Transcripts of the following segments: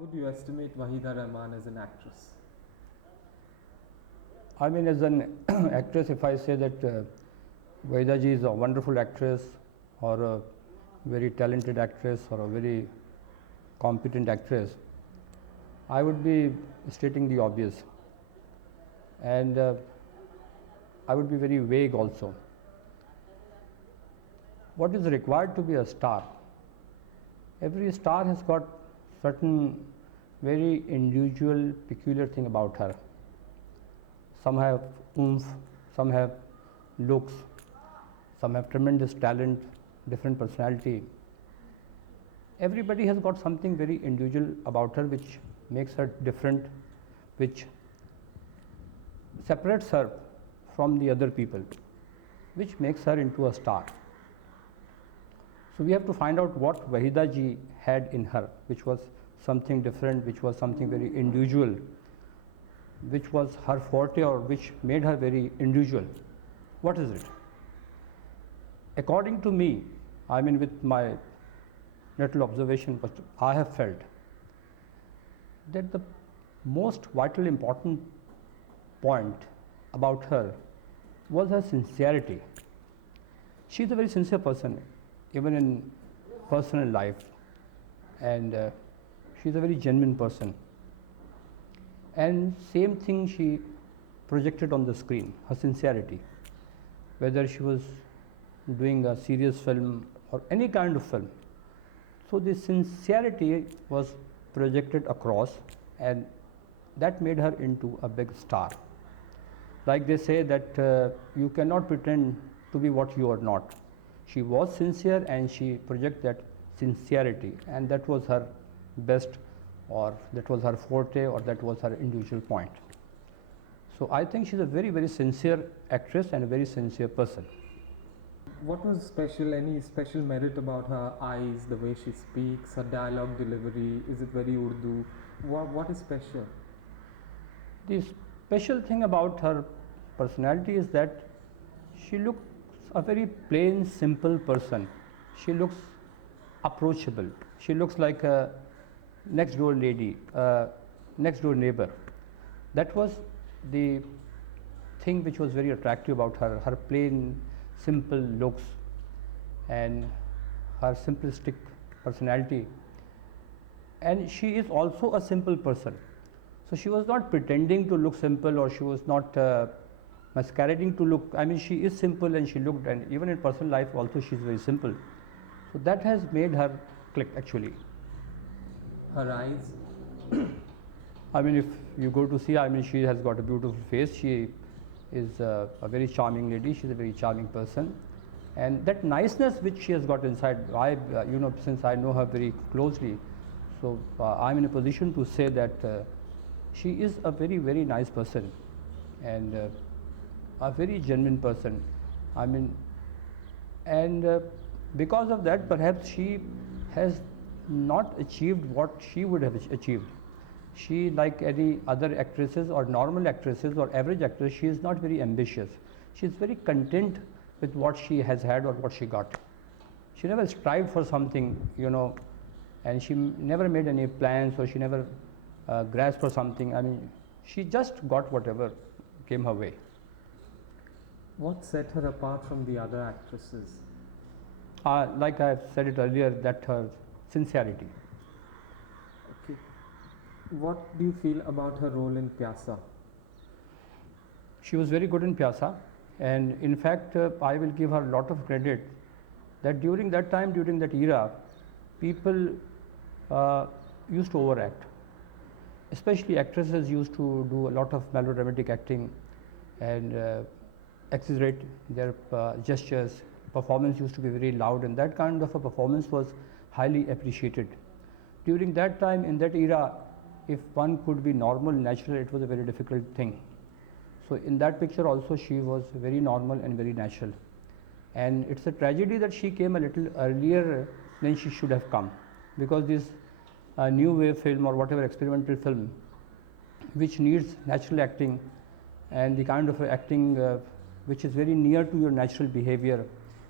would you estimate Waheeda Rehman as an actress? I mean, as an actress, if I say that Waheeda ji is a wonderful actress or a very talented actress or a very competent actress, I would be stating the obvious, and I would be very vague also. What is required to be a star? Every star has got certain very individual, peculiar thing about her. Some have oomph, some have looks, some have tremendous talent, different personality. Everybody has got something very individual about her which makes her different, which separates her from the other people, which makes her into a star. So we have to find out what Waheeda ji had in her, which was something different, which was something very individual, which was her forte or which made her very individual. What is it? According to me, I mean with my little observation, but I have felt that the most vital important point about her was her sincerity. She is a very sincere person, even in personal life, and she is a very genuine person. And same thing she projected on the screen, her sincerity. Whether she was doing a serious film or any kind of film, so the sincerity was projected across, and that made her into a big star. Like they say that you cannot pretend to be what you are not. She was sincere and she projected that sincerity, and that was her best, or that was her forte, or that was her individual point. So I think she's a very, very sincere actress and a very sincere person. What was special, any special merit about her eyes, the way she speaks, her dialogue delivery? Is it very Urdu? What is special? The special thing about her personality is that she looks a very plain, simple person. She looks approachable. She looks like a next door lady, next door neighbor. That was the thing which was very attractive about her, her plain, simple looks and her simplistic personality. And she is also a simple person. So she was not pretending to look simple, or she was not masquerading to look. I mean, she is simple and she looked, and even in personal life also she is very simple. So that has made her click actually. Her eyes? I mean, if you go to see, I mean, she has got a beautiful face. She is a very charming lady. She's a very charming person, and that niceness which she has got inside, since I know her very closely, so I'm in a position to say that she is a very, very nice person and a very genuine person. I mean, and because of that, perhaps she has not achieved what she would have achieved. She, like any other actresses or normal actresses or average actress, she is not very ambitious. She is very content with what she has had or what she got. She never strived for something, and she never made any plans, or she never grasped for something. I mean, she just got whatever came her way. What set her apart from the other actresses? Like I have said it earlier, that her sincerity. Okay. What do you feel about her role in Pyasa? She was very good in Pyasa, and in fact, I will give her a lot of credit that during that time, during that era, people used to overact. Especially actresses used to do a lot of melodramatic acting and exaggerate their gestures. Performance used to be very loud, and that kind of a performance was highly appreciated. During that time, in that era, if one could be normal, natural, it was a very difficult thing. So in that picture also she was very normal and very natural. And it's a tragedy that she came a little earlier than she should have come, because this new wave film or whatever experimental film which needs natural acting and the kind of acting which is very near to your natural behavior,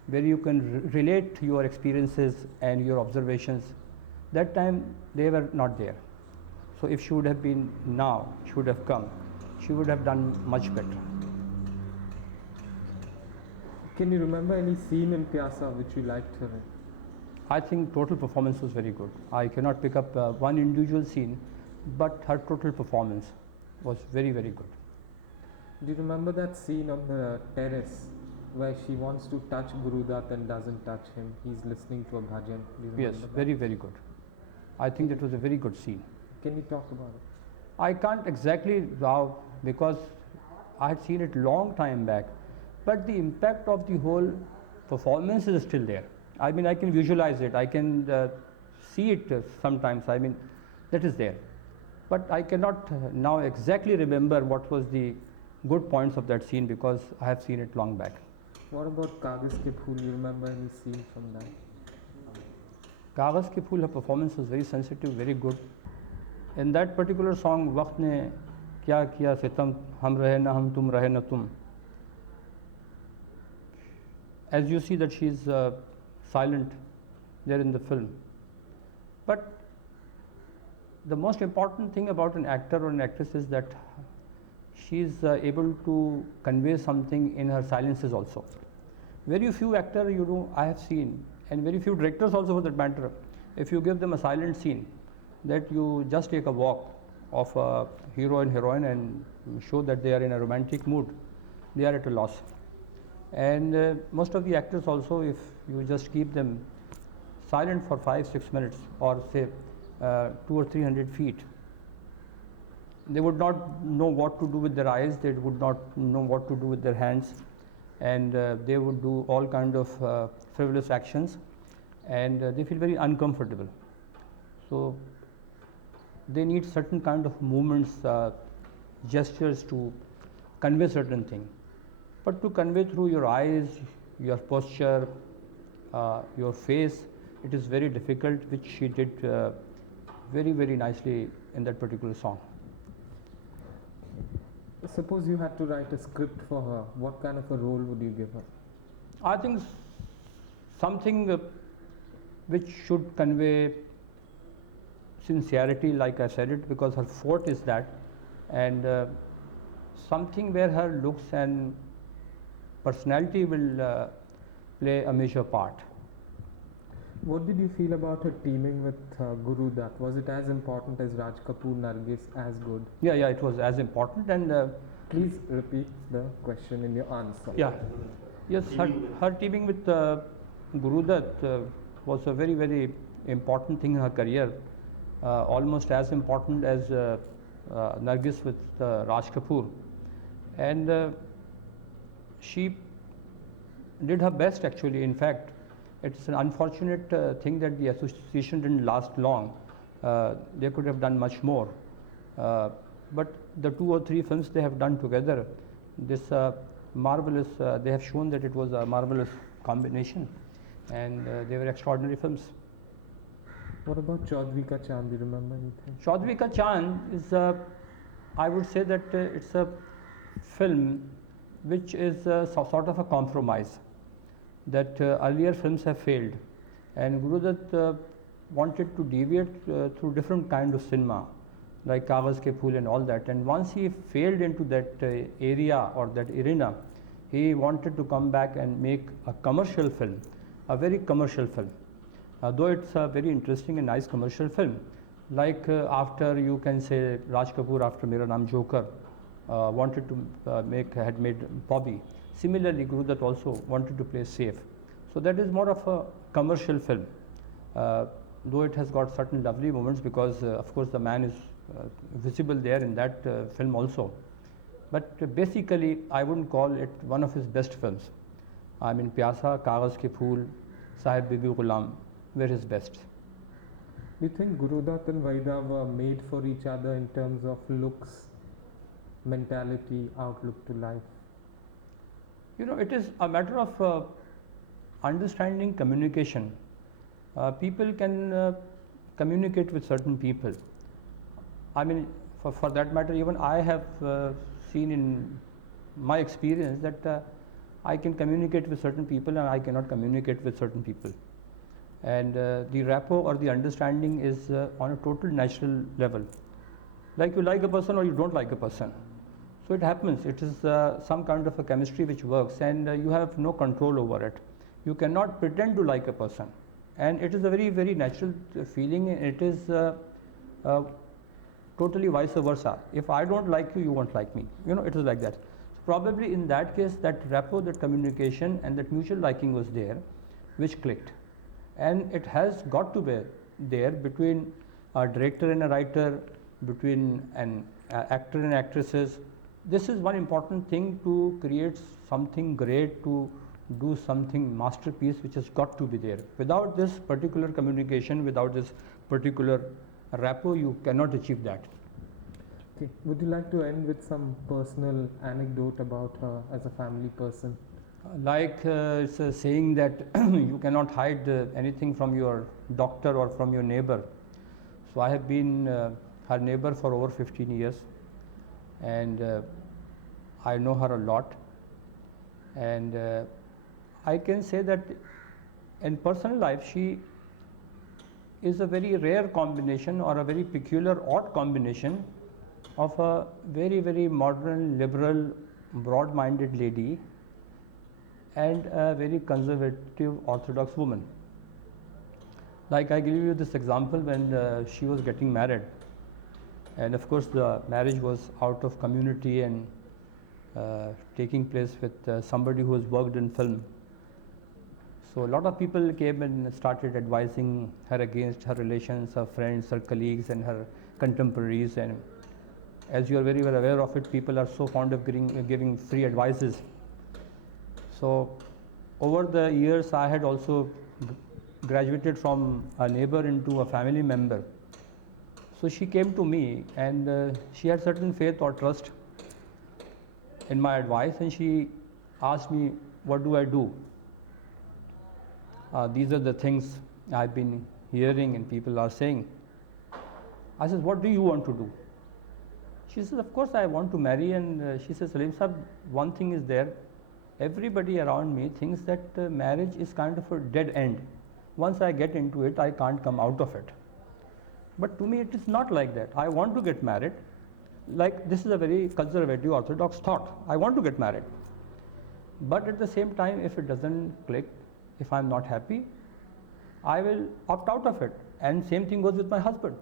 where you can relate your experiences and your observations, that time they were not there. So if she would have been now, she would have come, she would have done much better. Can you remember any scene in Pyasa which you liked her in? I think total performance was very good. I cannot pick up one individual scene, but her total performance was very, very good. Do you remember that scene on the terrace where she wants to touch Gurudat and doesn't touch him? He's listening to a bhajan. Do you remember Yes, that? very, very good. I think that was a very good scene. Can you talk about it? I can't exactly now because I had seen it long time back, but the impact of the whole performance is still there. I mean, I can visualize it, I can see it sometimes, I mean, that is there. But I cannot now exactly remember what was the good points of that scene because I have seen it long back. What about Kagaz Ke Phool? You remember any scene from that? Kagaz Ke Phool, her performance was very sensitive, very good. In that particular song, Waqt ne kya kiya sitam, hum rahe na hum, tum rahe na tum. As you see that she is silent there in the film. But the most important thing about an actor or an actress is that she is able to convey something in her silences also. Very few actors, you know, I have seen, and very few directors also for that matter, if you give them a silent scene, that you just take a walk of a hero and heroine and show that they are in a romantic mood, they are at a loss. And most of the actors also, if you just keep them silent for 5-6 minutes or say 200 or 300 feet, they would not know what to do with their eyes, they would not know what to do with their hands, and they would do all kind of frivolous actions, and they feel very uncomfortable. So they need certain kind of movements, gestures to convey certain thing. But to convey through your eyes, your posture, your face, it is very difficult, which she did very, very nicely in that particular song. Suppose you had to write a script for her, what kind of a role would you give her? I think something which should convey sincerity, like I said it, because her forte is that, and something where her looks and personality will play a major part. What did you feel about her teaming with Guru Dutt? Was it as important as Raj Kapoor, Nargis, as good? Yeah, it was as important. And please repeat the question in your answer. Yeah, yes, her teaming with Guru Dutt was a very, very important thing in her career, almost as important as Nargis with Raj Kapoor. And she did her best actually. In fact, it's an unfortunate thing that the association didn't last long. They could have done much more. But the 2 or 3 films they have done together, this marvelous, they have shown that it was a marvelous combination, and they were extraordinary films. What about Chaudhary Ka Chand? Do you remember anything? Chaudhary Ka Chand is, I would say that it's a film which is sort of a compromise, that earlier films have failed, and Guru Dutt wanted to deviate through different kind of cinema, like Kagaz Ke Phool and all that. And once he failed into that area or that arena, he wanted to come back and make a commercial film, a very commercial film. Though it's a very interesting and nice commercial film, like after, you can say, Raj Kapoor after Mera Naam Joker wanted to had made Bobby. Similarly, Guru Dutt also wanted to play safe. So that is more of a commercial film, though it has got certain lovely moments, because of course the man is visible there in that film also. But basically, I wouldn't call it one of his best films. I mean, Pyasa, Kagaz Ke Phool, Sahib Bibi Ghulam were his best. Do you think Guru Dutt and Waheeda were made for each other in terms of looks, mentality, outlook to life? You know, it is a matter of understanding communication. People can communicate with certain people. I mean, for that matter, even I have seen in my experience that I can communicate with certain people and I cannot communicate with certain people. And the rapport or the understanding is on a total natural level. like you like a person or you don't like a person. So it happens. It is some kind of a chemistry which works, and you have no control over it. You cannot pretend to like a person, and it is a very, very natural feeling. It is uh, totally vice versa. If I don't like you, you won't like me. You know, it is like that. So probably in that case, that rapport, that communication, and that mutual liking was there, which clicked, and it has got to be there between a director and a writer, between an actor and actresses. This is one important thing to create something great, to do something masterpiece, which has got to be there. Without this particular communication, without this particular rapport, you cannot achieve that. Okay. Would you like to end with some personal anecdote about her as a family person? Like it's a saying that you cannot hide anything from your doctor or from your neighbor. So I have been her neighbor for over 15 years, and I know her a lot, and I can say that in personal life she is a very rare combination, or a very peculiar, odd combination of a very, very modern, liberal, broad-minded lady and a very conservative orthodox woman. Like I give you this example, when she was getting married, and of course the marriage was out of community and taking place with somebody who has worked in film. So a lot of people came and started advising her against her relations, her friends, her colleagues, and her contemporaries. And as you are very well aware of it, people are so fond of giving free advices. So over the years, I had also graduated from a neighbor into a family member. So she came to me, and she had certain faith or trust in my advice, and she asked me, what do I do? These are the things I've been hearing and people are saying. I said, what do you want to do? She says, of course I want to marry. And she says, Salim Sahab, one thing is there. Everybody around me thinks that marriage is kind of a dead end. Once I get into it, I can't come out of it. But to me, it is not like that. I want to get married. Like, this is a very conservative, orthodox thought. I want to get married. But at the same time, if it doesn't click, if I'm not happy, I will opt out of it. And same thing goes with my husband.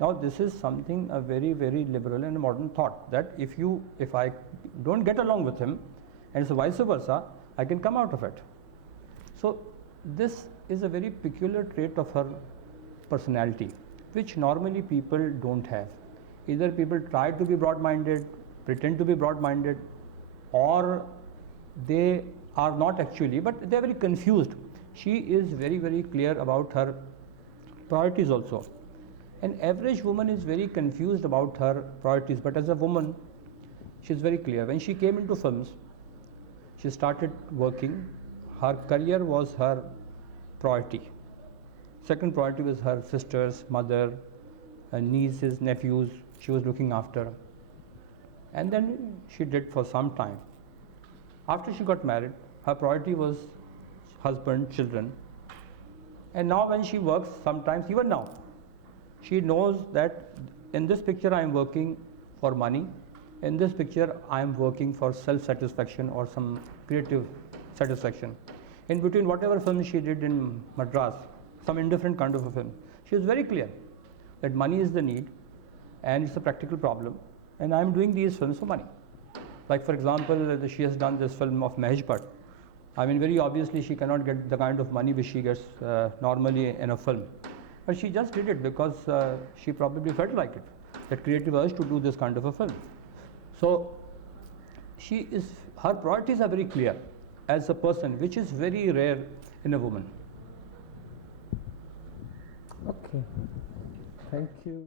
Now, this is something a very, very liberal and modern thought, that if I don't get along with him, and so vice versa, I can come out of it. So this is a very peculiar trait of her personality, which normally people don't have. Either people try to be broad-minded, pretend to be broad-minded, or they are not actually, but they are very confused. She is very, very clear about her priorities also. An average woman is very confused about her priorities, but as a woman, she is very clear. When she came into films, she started working. Her career was her priority. Second priority was her sisters, mother, nieces, nephews. She was looking after. And then she did for some time. After she got married, her priority was husband, children. And now when she works, sometimes, even now, she knows that in this picture I am working for money. In this picture, I am working for self-satisfaction or some creative satisfaction. In between, whatever film she did in Madras, some indifferent kind of a film, she was very clear that money is the need and it's a practical problem, and I am doing these films for money. Like, for example, she has done this film of Mahesh Bhatt. I mean, very obviously, she cannot get the kind of money which she gets normally in a film. But she just did it because she probably felt like it, that creative urge to do this kind of a film. So her priorities are very clear as a person, which is very rare in a woman. Okay. Thank you.